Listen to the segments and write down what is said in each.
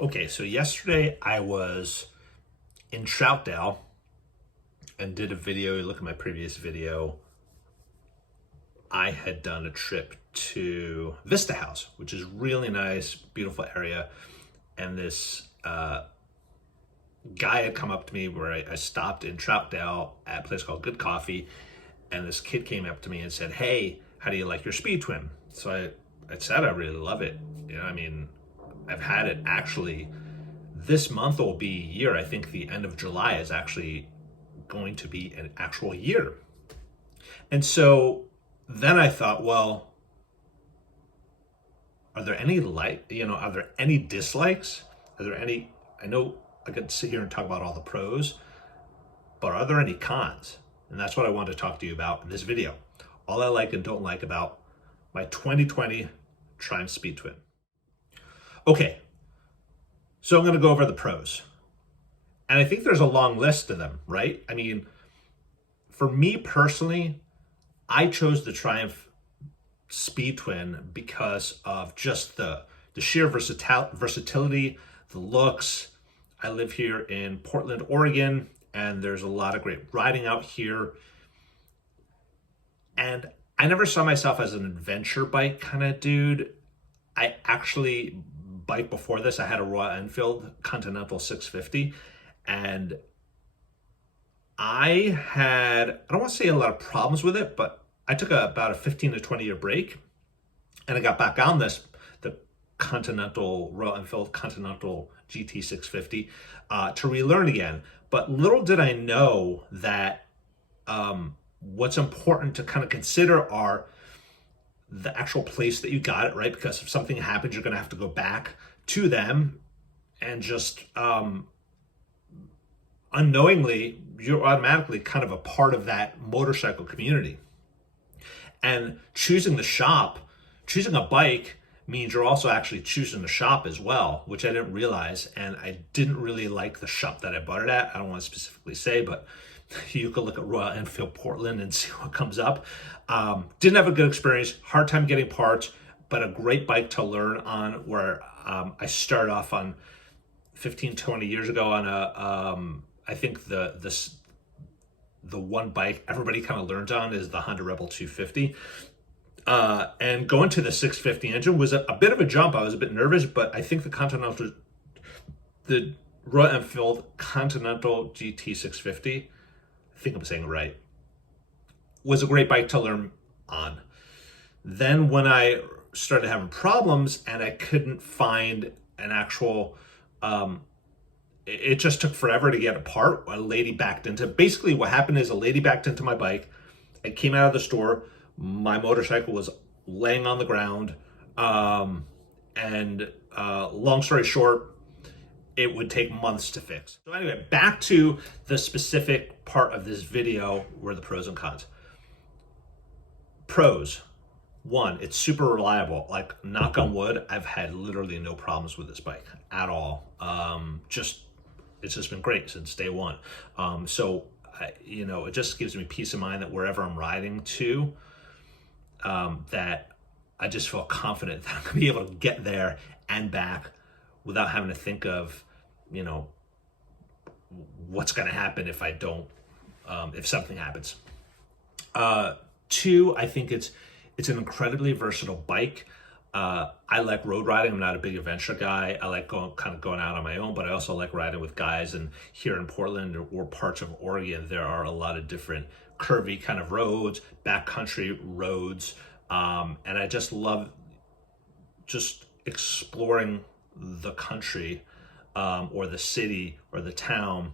Okay, so yesterday I was in Troutdale and did a video. Look at my previous video. I had done a trip to Vista House, which is really nice, beautiful area. And this guy had come up to me where I stopped in Troutdale at a place called Good Coffee. And this kid came up to me and said, "Hey, how do you like your Speed Twin?" So I said, "I really love it. I've had it actually. This month will be a year. I think the end of July is actually going to be an actual year." And so then I thought, well, are there any dislikes? Are there any, I know I could sit here and talk about all the pros, but are there any cons? And that's what I want to talk to you about in this video. All I like and don't like about my 2020 Triumph Speed Twin. Okay, so I'm going to go over the pros. And I think there's a long list of them, right? I mean, for me personally, I chose the Triumph Speed Twin because of just the sheer versatility, the looks. I live here in Portland, Oregon, and there's a lot of great riding out here. And I never saw myself as an adventure bike kind of dude. I actually bike before this. I had a Royal Enfield Continental 650, and I don't want to say a lot of problems with it, but I took about a 15 to 20 year break, and I got back on the Royal Enfield Continental GT 650 to relearn again. But little did I know that what's important to kind of consider are the actual place that you got it, right? Because if something happens, you're going to have to go back to them, and just unknowingly, you're automatically kind of a part of that motorcycle community. And choosing a bike means you're also actually choosing the shop as well, which I didn't realize. And I didn't really like the shop that I bought it at. I don't want to specifically say, but you could look at Royal Enfield Portland and see what comes up. Didn't have a good experience, hard time getting parts, but a great bike to learn on, where I started off on 15, 20 years ago on I think the one bike everybody kind of learns on is the Honda Rebel 250. And going to the 650 engine was a bit of a jump. I was a bit nervous, but I think the Royal Enfield Continental GT 650, I think I'm saying it right, was a great bike to learn on. Then when I started having problems and I couldn't find an actual, it just took forever to get apart. Basically what happened is a lady backed into my bike. I came out of the store. My motorcycle was laying on the ground. And long story short, it would take months to fix. So anyway, back to the specific part of this video where the pros and cons. Pros. One, it's super reliable. Like, knock on wood, I've had literally no problems with this bike at all. It's just been great since day one. It just gives me peace of mind that wherever I'm riding to, that I just feel confident that I'm gonna be able to get there and back without having to think of, what's gonna happen if I don't, if something happens. Two, I think it's an incredibly versatile bike. I like road riding. I'm not a big adventure guy. I like going out on my own, but I also like riding with guys. And here in Portland or parts of Oregon, there are a lot of different curvy kind of roads, backcountry roads. And I just love just exploring the country, or the city or the town,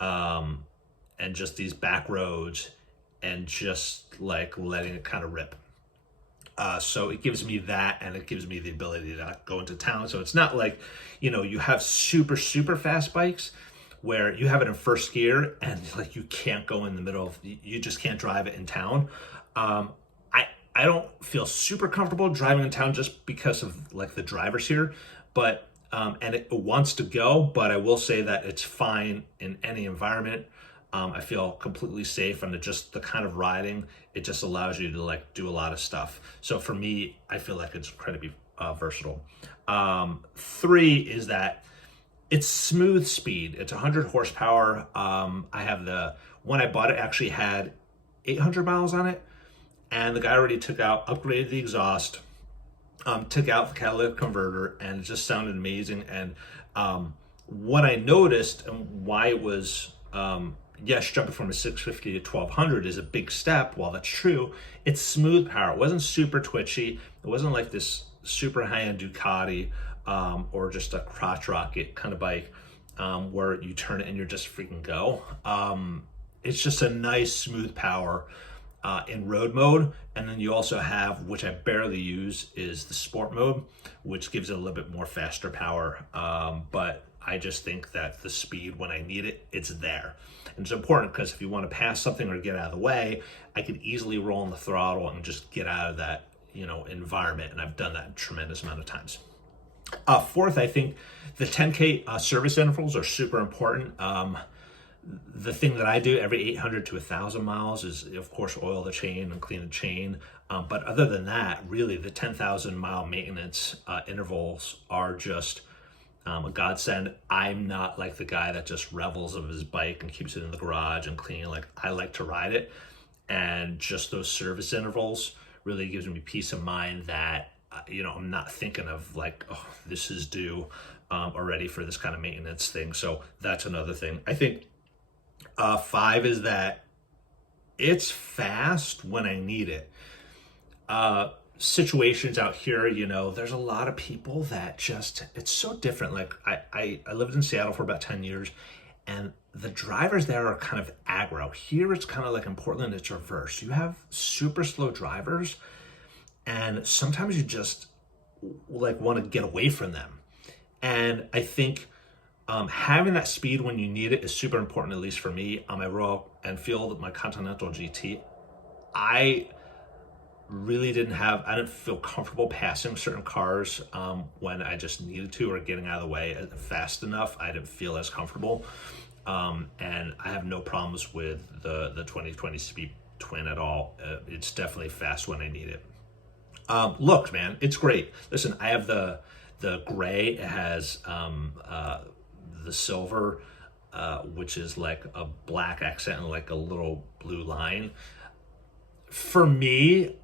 and just these back roads, and just like letting it kind of rip. So it gives me that, and it gives me the ability to go into town. So it's not like, you have super, super fast bikes where you have it in first gear and like you can't go in the middle of, you just can't drive it in town. I don't feel super comfortable driving in town just because of like the drivers here, but and it wants to go, but I will say that it's fine in any environment. I feel completely safe, and just the kind of riding, it just allows you to like do a lot of stuff. So for me, I feel like it's versatile. Three is that it's smooth speed. It's 100 horsepower. I have when I bought it actually had 800 miles on it, and the guy already upgraded the exhaust, took out the catalytic converter, and it just sounded amazing. And what I noticed and why it was, yes, jumping from a 650 to 1200 is a big step. While that's true, it's smooth power. It wasn't super twitchy. It wasn't like this super high-end Ducati or just a crotch rocket kind of bike where you turn it and you're just freaking go. It's just a nice smooth power in road mode. And then you also have, which I barely use, is the sport mode, which gives it a little bit more faster power. But I just think that the speed, when I need it, it's there. And it's important because if you want to pass something or get out of the way, I can easily roll on the throttle and just get out of that, environment. And I've done that a tremendous amount of times. Fourth, I think the 10K service intervals are super important. The thing that I do every 800 to 1,000 miles is, of course, oil the chain and clean the chain. But other than that, really, the 10,000 mile maintenance intervals are just a godsend. I'm not like the guy that just revels of his bike and keeps it in the garage and clean. Like, I like to ride it. And just those service intervals really gives me peace of mind that, I'm not thinking of like, oh, this is due already for this kind of maintenance thing. So that's another thing. I think 5 is that it's fast when I need it. Situations out here, there's a lot of people that just, it's so different. Like I lived in Seattle for about 10 years, and the drivers there are kind of aggro. Here it's kind of like in Portland, it's reverse. You have super slow drivers, and sometimes you just like want to get away from them. And I think having that speed when you need it is super important, at least for me. On my Royal Enfield, my Continental GT, I didn't feel comfortable passing certain cars when I just needed to, or getting out of the way fast enough. I didn't feel as comfortable. And I have no problems with the 2020 Speed Twin at all. It's definitely fast when I need it. Look, man, it's great. Listen, I have the gray. It has the silver, which is like a black accent and like a little blue line. For me,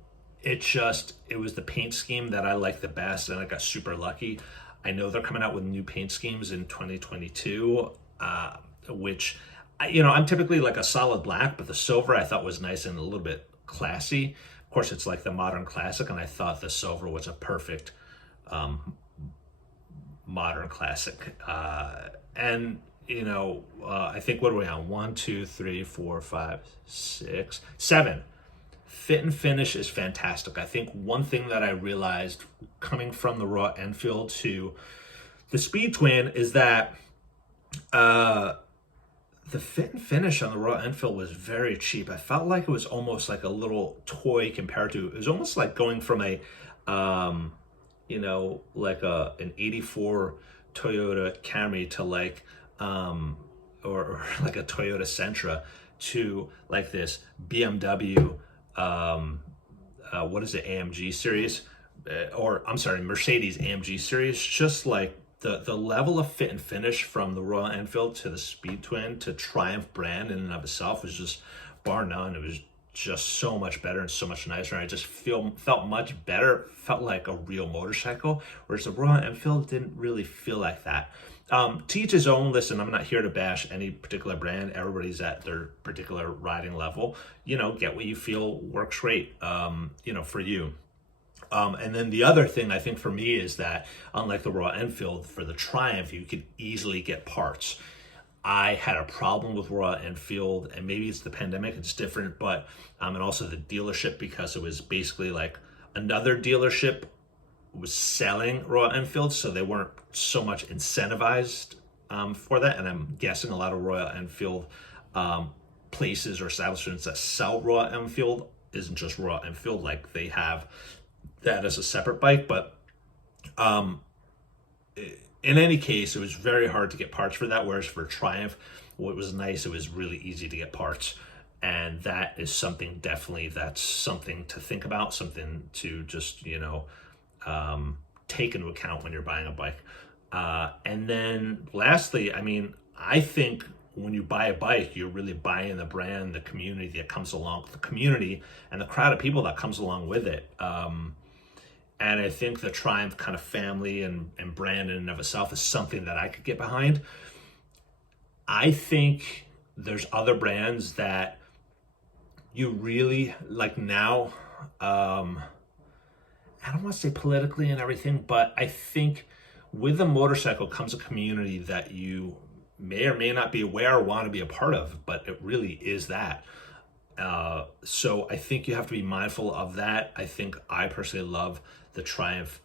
it was the paint scheme that I like the best, and I got super lucky. I know they're coming out with new paint schemes in 2022, which, I'm typically like a solid black, but the silver I thought was nice and a little bit classy. Of course, it's like the modern classic, and I thought the silver was a perfect modern classic. And I think, what are we on? 1, 2, 3, 4, 5, 6, 7. Fit and finish is fantastic. I think one thing that I realized coming from the Royal Enfield to the Speed Twin is that the fit and finish on the Royal Enfield was very cheap. I felt like it was almost like a little toy compared to, it was almost like going from like an 84 Toyota Camry to like, or like a Toyota Sentra to like this BMW, what is it, AMG series, Mercedes AMG series. Just like the level of fit and finish from the Royal Enfield to the Speed Twin to Triumph brand in and of itself was just bar none. It was just so much better and so much nicer. I just felt much better, felt like a real motorcycle, whereas the Royal Enfield didn't really feel like that. To each his own. Listen, I'm not here to bash any particular brand. Everybody's at their particular riding level. Get what you feel works great, for you. And then the other thing I think for me is that, unlike the Royal Enfield, for the Triumph, you could easily get parts. I had a problem with Royal Enfield, and maybe it's the pandemic, it's different, but and also the dealership, because it was basically like another dealership was selling Royal Enfield, so they weren't so much incentivized for that. And I'm guessing a lot of Royal Enfield places or establishments that sell Royal Enfield isn't just Royal Enfield, like they have that as a separate bike. But in any case, it was very hard to get parts for that, whereas for Triumph, what was nice, it was really easy to get parts. And that is something, definitely, that's something to think about, something to just, take into account when you're buying a bike. And then lastly, I mean, I think when you buy a bike, you're really buying the brand, the community that comes along, the community and the crowd of people that comes along with it. And I think the Triumph kind of family and brand in and of itself is something that I could get behind. I think there's other brands that you really like now. I don't want to say politically and everything, but I think with the motorcycle comes a community that you may or may not be aware or want to be a part of, but it really is that. So I think you have to be mindful of that. I think I personally love the Triumph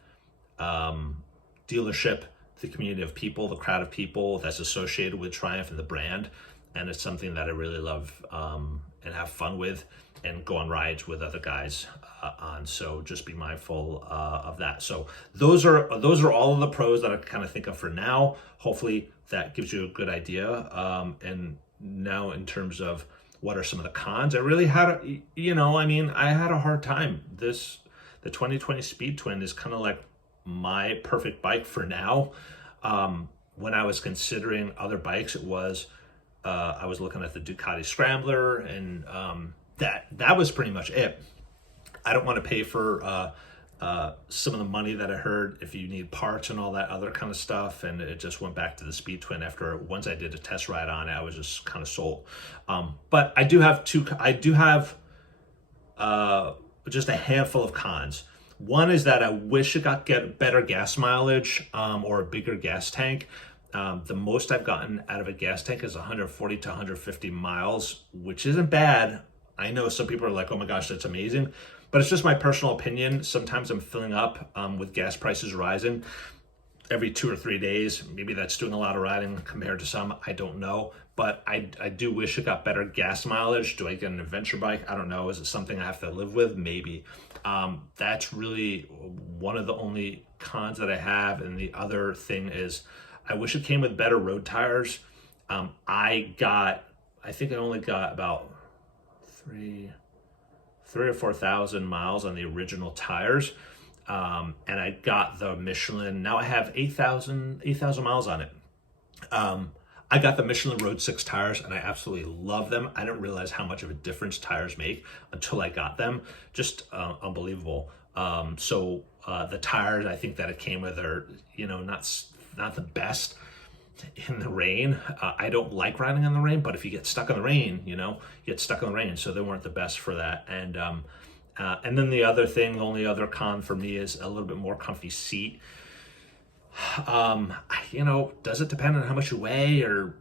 dealership, the community of people, the crowd of people that's associated with Triumph and the brand. And it's something that I really love and have fun with and go on rides with other guys on. So just be mindful of that. So those are all of the pros that I kind of think of for now. Hopefully that gives you a good idea. And now in terms of what are some of the cons, I really had, I had a hard time. The 2020 Speed Twin is kind of like my perfect bike for now. When I was considering other bikes, it was, I was looking at the Ducati Scrambler, and that was pretty much it. I don't want to pay for some of the money that I heard if you need parts and all that other kind of stuff, and it just went back to the Speed Twin after once I did a test ride on it. I was just kind of sold. But I do have just a handful of cons. One is that I wish it get better gas mileage or a bigger gas tank. The most I've gotten out of a gas tank is 140 to 150 miles, which isn't bad. I know some people are like, oh my gosh, that's amazing. But it's just my personal opinion. Sometimes I'm filling up with gas prices rising every 2 or 3 days. Maybe that's doing a lot of riding compared to some. I don't know. But I do wish it got better gas mileage. Do I get an adventure bike? I don't know. Is it something I have to live with? Maybe. That's really one of the only cons that I have. And the other thing is I wish it came with better road tires. I think I only got about 3 or 4,000 miles on the original tires. And I got the Michelin. Now I have 8,000 miles on it. I got the Michelin Road 6 tires and I absolutely love them. I didn't realize how much of a difference tires make until I got them. Just unbelievable. So the tires I think that it came with are, not the best in the rain. I don't like riding in the rain, but if you get stuck in the rain, you get stuck in the rain. So they weren't the best for that. And then the only other con for me is a little bit more comfy seat. Does it depend on how much you weigh or,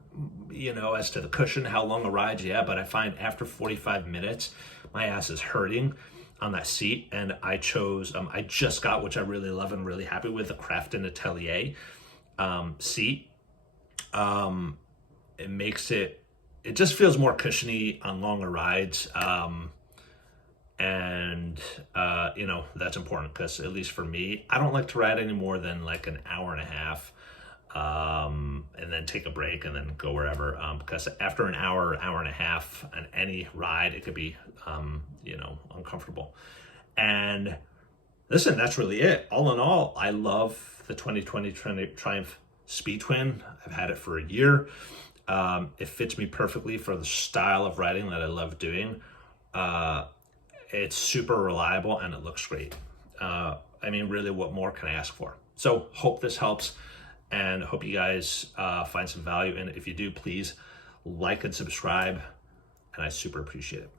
as to the cushion, how long a ride? Yeah, but I find after 45 minutes, my ass is hurting on that seat. And I chose, I just got, which I really love and really happy with, the Crafton Atelier seat. It makes it just feels more cushiony on longer rides. And that's important because at least for me, I don't like to ride any more than like an hour and a half, and then take a break and then go wherever. Because after an hour and a half on any ride, it could be, uncomfortable. And listen, that's really it. All in all, I love the 2020 Triumph Speed Twin. I've had it for a year. It fits me perfectly for the style of riding that I love doing. It's super reliable and it looks great. Really, what more can I ask for? So hope this helps and hope you guys find some value in it. If you do, please like and subscribe, and I super appreciate it.